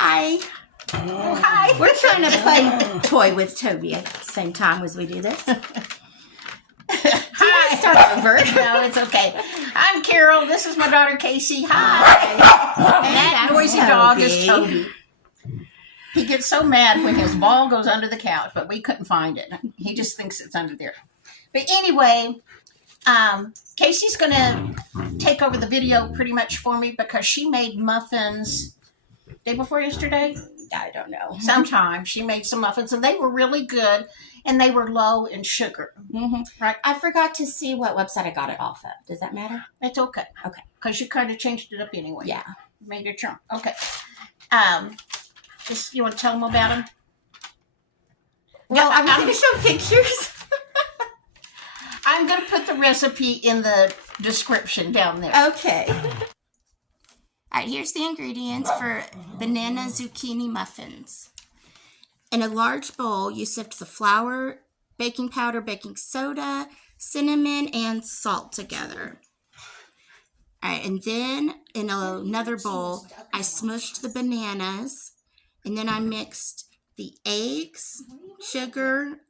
Hi. Oh, hi. We're trying to play toy with Toby at the same time as we do this. Hi. Start over. No, it's okay. I'm Carol. This is my daughter, Casey. Hi. And that noisy dog is Toby. He gets so mad when his ball goes under the couch, but we couldn't find it. He just thinks it's under there. But anyway, Casey's going to take over the video pretty much for me because she made muffins day before yesterday. I don't know. Sometime she made some muffins, and they were really good, and they were low in sugar. Mm-hmm. Right? I forgot to see what website I got it off of. Does that matter? It's okay. Okay. Because you kind of changed it up anyway. Yeah. Made it your own. Okay. Just you want to tell them about them? Well, I'm going to show pictures. I'm going to put the recipe in the description down there. Okay. All right, here's the ingredients for banana zucchini muffins. In a large bowl, you sift the flour, baking powder, baking soda, cinnamon, and salt together. All right, and then in another bowl, I smushed the bananas, and then I mixed the eggs, sugar,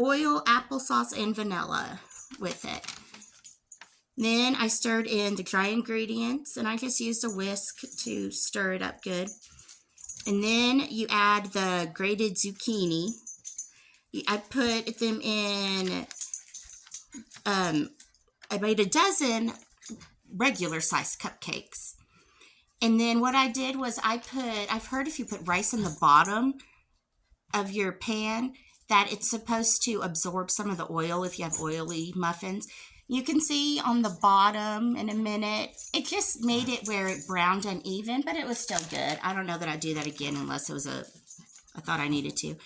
oil, applesauce, and vanilla with it. Then I stirred in the dry ingredients, and I just used a whisk to stir it up good. And then you add the grated zucchini. I put them in, I made a dozen regular sized cupcakes. And then what I did was I've heard if you put rice in the bottom of your pan, that it's supposed to absorb some of the oil if you have oily muffins. You can see on the bottom in a minute, it just made it where it browned uneven, but it was still good. I don't know that I'd do that again unless it was I thought I needed to.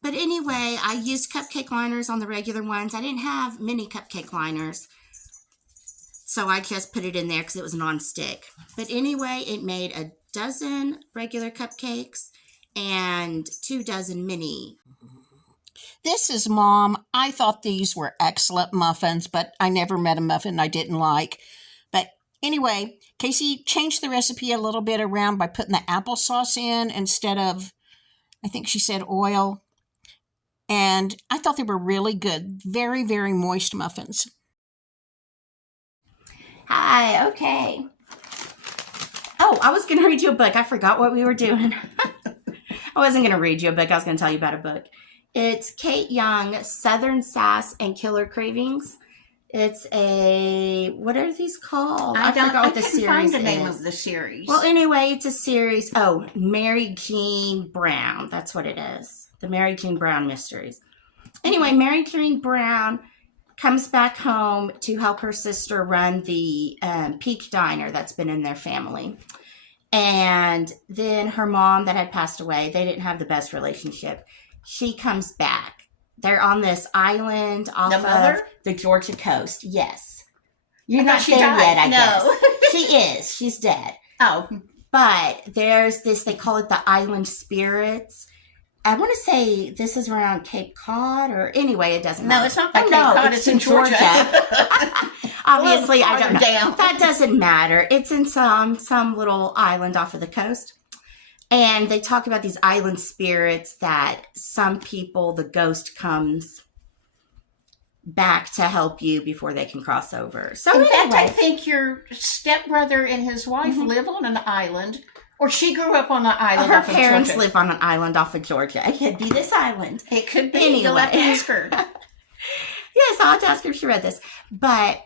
But anyway, I used cupcake liners on the regular ones. I didn't have mini cupcake liners, so I just put it in there because it was non-stick. But anyway, it made a dozen regular cupcakes and 2 dozen mini. This is Mom. I thought these were excellent muffins, but I never met a muffin I didn't like. But anyway, Casey changed the recipe a little bit around by putting the applesauce in instead of, I think she said oil. And I thought they were really good. Very, very moist muffins. Hi, okay. Oh, I was going to read you a book. I forgot what we were doing. I wasn't going to read you a book. I was going to tell you about a book. It's Kate Young, Southern Sass and Killer Cravings. It's what are these called? I forgot what the series is. I couldn't find the name of the series. Well, anyway, it's a series. Oh, Mary Jean Brown. That's what it is. The Mary Jean Brown Mysteries. Anyway, Mary Jean Brown comes back home to help her sister run the Peak Diner that's been in their family. And then her mom that had passed away, they didn't have the best relationship. She comes back. They're on this island off of the Georgia coast. Yes. You're not there yet, I guess. She is. She's dead. Oh. But there's this, they call it the Island Spirits. I want to say this is around Cape Cod, or anyway, it doesn't matter. No, it's not Cape Cod. It's in Georgia. Obviously, I don't know. Down. That doesn't matter. It's in some little island off of the coast. And they talk about these island spirits that some people, the ghost comes back to help you before they can cross over. So in fact, I think your stepbrother and his wife live on an island, or she grew up on an island. Her parents live on an island off of Georgia. It could be this island. It could be. Anyway. You'll have to ask her. Yes, I'll have to ask her if she read this. But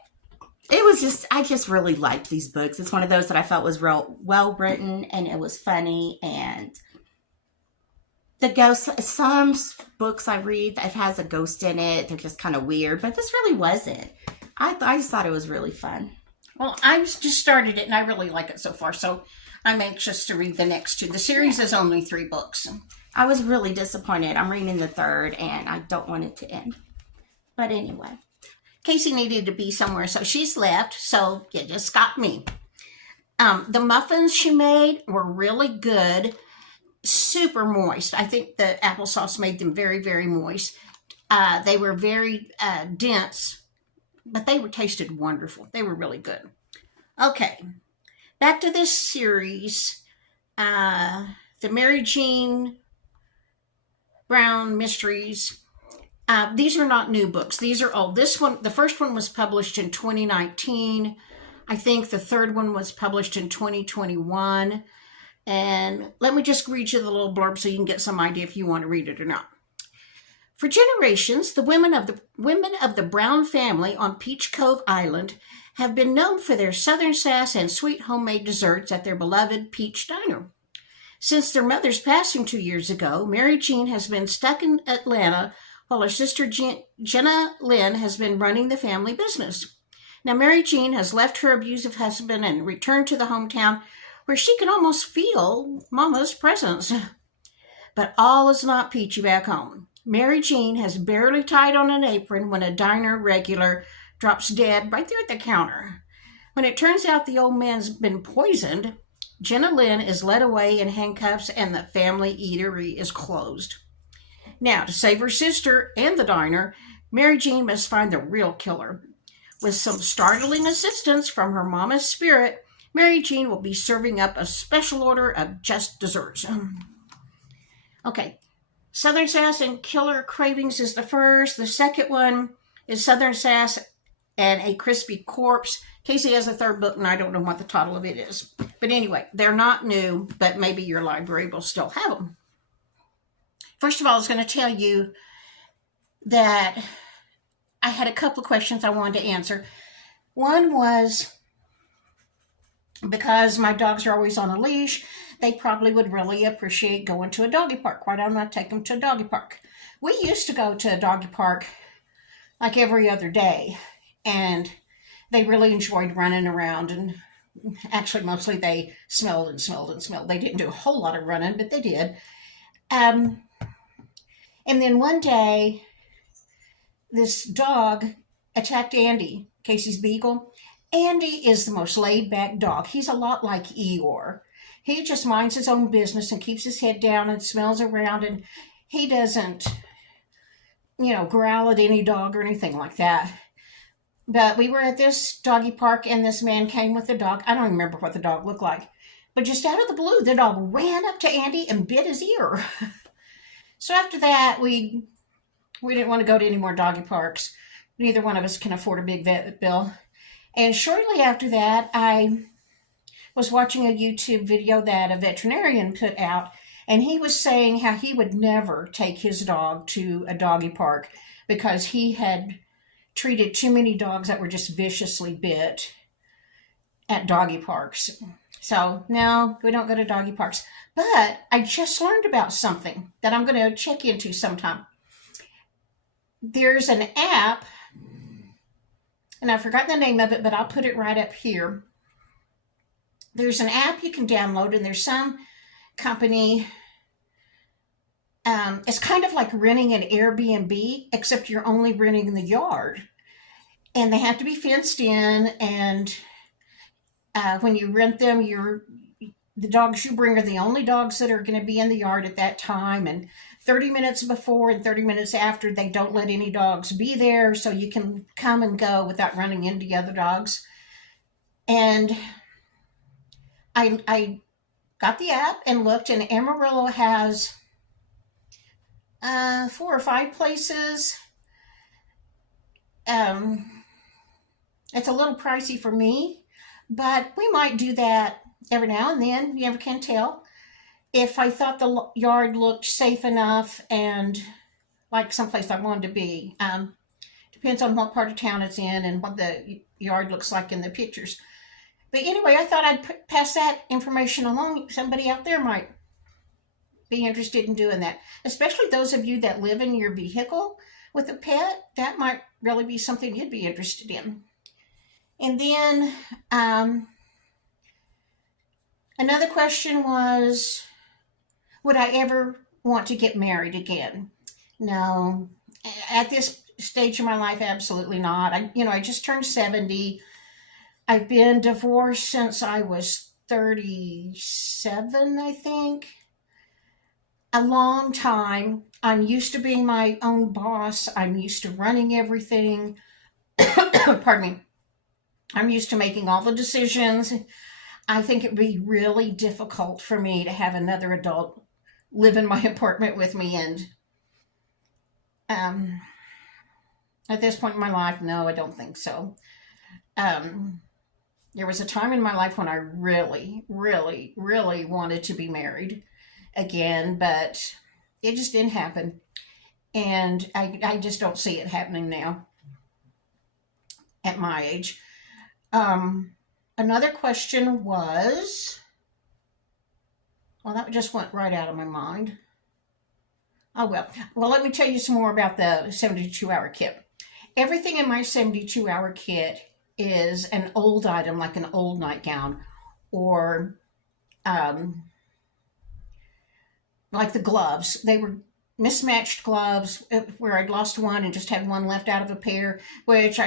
it was I just really liked these books. It's one of those that I felt was real well written, and it was funny. And the ghost, some books I read that has a ghost in it, they're just kind of weird, but this really wasn't. I just thought it was really fun. Well, I just started it, and I really like it so far, so I'm anxious to read the next 2. The series is only 3 books. I was really disappointed. I'm reading the 3rd, and I don't want it to end. But anyway. Casey needed to be somewhere, so she's left, so you just got me. The muffins she made were really good, super moist. I think the applesauce made them very, very moist. They were very dense, but they tasted wonderful. They were really good. Okay, back to this series. the Mary Jean Brown Mysteries. These are not new books. These are old. This one, the first one was published in 2019. I think the third one was published in 2021. And let me just read you the little blurb so you can get some idea if you want to read it or not. For generations, the women of the Brown family on Peach Cove Island have been known for their southern sass and sweet homemade desserts at their beloved Peach Diner. Since their mother's passing 2 years ago, Mary Jean has been stuck in Atlanta while her sister Jenna Lynn has been running the family business. Now, Mary Jean has left her abusive husband and returned to the hometown where she can almost feel Mama's presence. But all is not peachy back home. Mary Jean has barely tied on an apron when a diner regular drops dead right there at the counter. When it turns out the old man's been poisoned, Jenna Lynn is led away in handcuffs and the family eatery is closed. Now, to save her sister and the diner, Mary Jean must find the real killer. With some startling assistance from her mama's spirit, Mary Jean will be serving up a special order of just desserts. Okay, Southern Sass and Killer Cravings is the first. The second one is Southern Sass and a Crispy Corpse. Casey has a third book, and I don't know what the title of it is. But anyway, they're not new, but maybe your library will still have them. First of all, I was going to tell you that I had a couple of questions I wanted to answer. One was, because my dogs are always on a leash, they probably would really appreciate going to a doggy park. Why don't I take them to a doggy park? We used to go to a doggy park like every other day, and they really enjoyed running around, and actually mostly they smelled and smelled and smelled. They didn't do a whole lot of running, but they did. And then one day, this dog attacked Andy, Casey's beagle. Andy is the most laid-back dog. He's a lot like Eeyore. He just minds his own business and keeps his head down and smells around, and he doesn't, growl at any dog or anything like that. But we were at this doggy park, and this man came with the dog. I don't remember what the dog looked like. But just out of the blue, the dog ran up to Andy and bit his ear. So after that, we didn't want to go to any more doggy parks. Neither one of us can afford a big vet bill. And shortly after that, I was watching a YouTube video that a veterinarian put out, and he was saying how he would never take his dog to a doggy park because he had treated too many dogs that were just viciously bit at doggy parks. So no, we don't go to doggy parks. But I just learned about something that I'm going to check into sometime. There's an app, and I forgot the name of it, but I'll put it right up here. There's an app you can download, and there's some company, it's kind of like renting an Airbnb, except you're only renting the yard. And they have to be fenced in, and when you rent them, the dogs you bring are the only dogs that are going to be in the yard at that time. And 30 minutes before and 30 minutes after, they don't let any dogs be there, so you can come and go without running into other dogs. And I got the app and looked, and Amarillo has 4 or 5 places. It's a little pricey for me, but we might do that every now and then. You never can tell. If I thought the yard looked safe enough and like someplace I wanted to be. Depends on what part of town it's in and what the yard looks like in the pictures. But anyway, I thought I'd pass that information along. Somebody out there might be interested in doing that. Especially those of you that live in your vehicle with a pet. That might really be something you'd be interested in. And then another question was, would I ever want to get married again? No. At this stage of my life, absolutely not. I just turned 70. I've been divorced since I was 37, I think. A long time. I'm used to being my own boss. I'm used to running everything. Pardon me. I'm used to making all the decisions. I think it would be really difficult for me to have another adult live in my apartment with me. And at this point in my life, no, I don't think so. There was a time in my life when I really, really, really wanted to be married again, but it just didn't happen. And I just don't see it happening now at my age. Another question was, well, that just went right out of my mind. Oh, well, let me tell you some more about the 72-hour kit. Everything in my 72-hour kit is an old item, like an old nightgown, or like the gloves. They were mismatched gloves where I'd lost one and just had one left out of a pair, which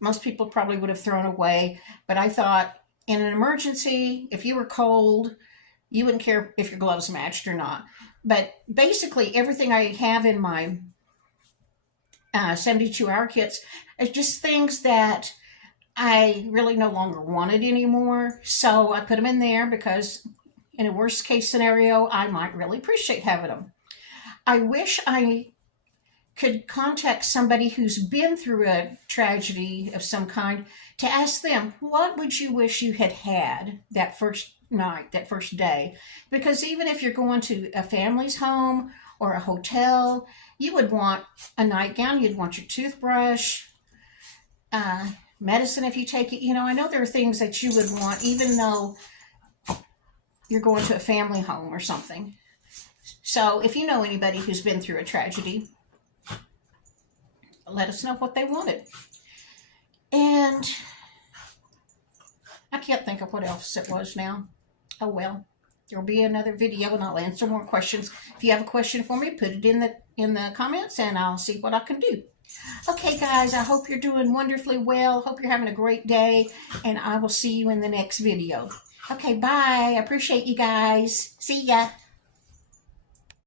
most people probably would have thrown away. But I thought, in an emergency, if you were cold, you wouldn't care if your gloves matched or not. But basically, everything I have in my 72-hour kits is just things that I really no longer wanted anymore. So I put them in there because in a worst case scenario, I might really appreciate having them. I wish I could contact somebody who's been through a tragedy of some kind to ask them, what would you wish you had had that first night, that first day? Because even if you're going to a family's home or a hotel, you would want a nightgown, you'd want your toothbrush, medicine if you take it. I know there are things that you would want even though you're going to a family home or something. So if you know anybody who's been through a tragedy, let us know what they wanted. And I can't think of what else it was now. Oh well, there'll be another video and I'll answer more questions. If you have a question for me, put it in the comments and I'll see what I can do. Okay, guys, I hope you're doing wonderfully well. Hope you're having a great day, and I will see you in the next video. Okay, bye. I appreciate you guys. See ya.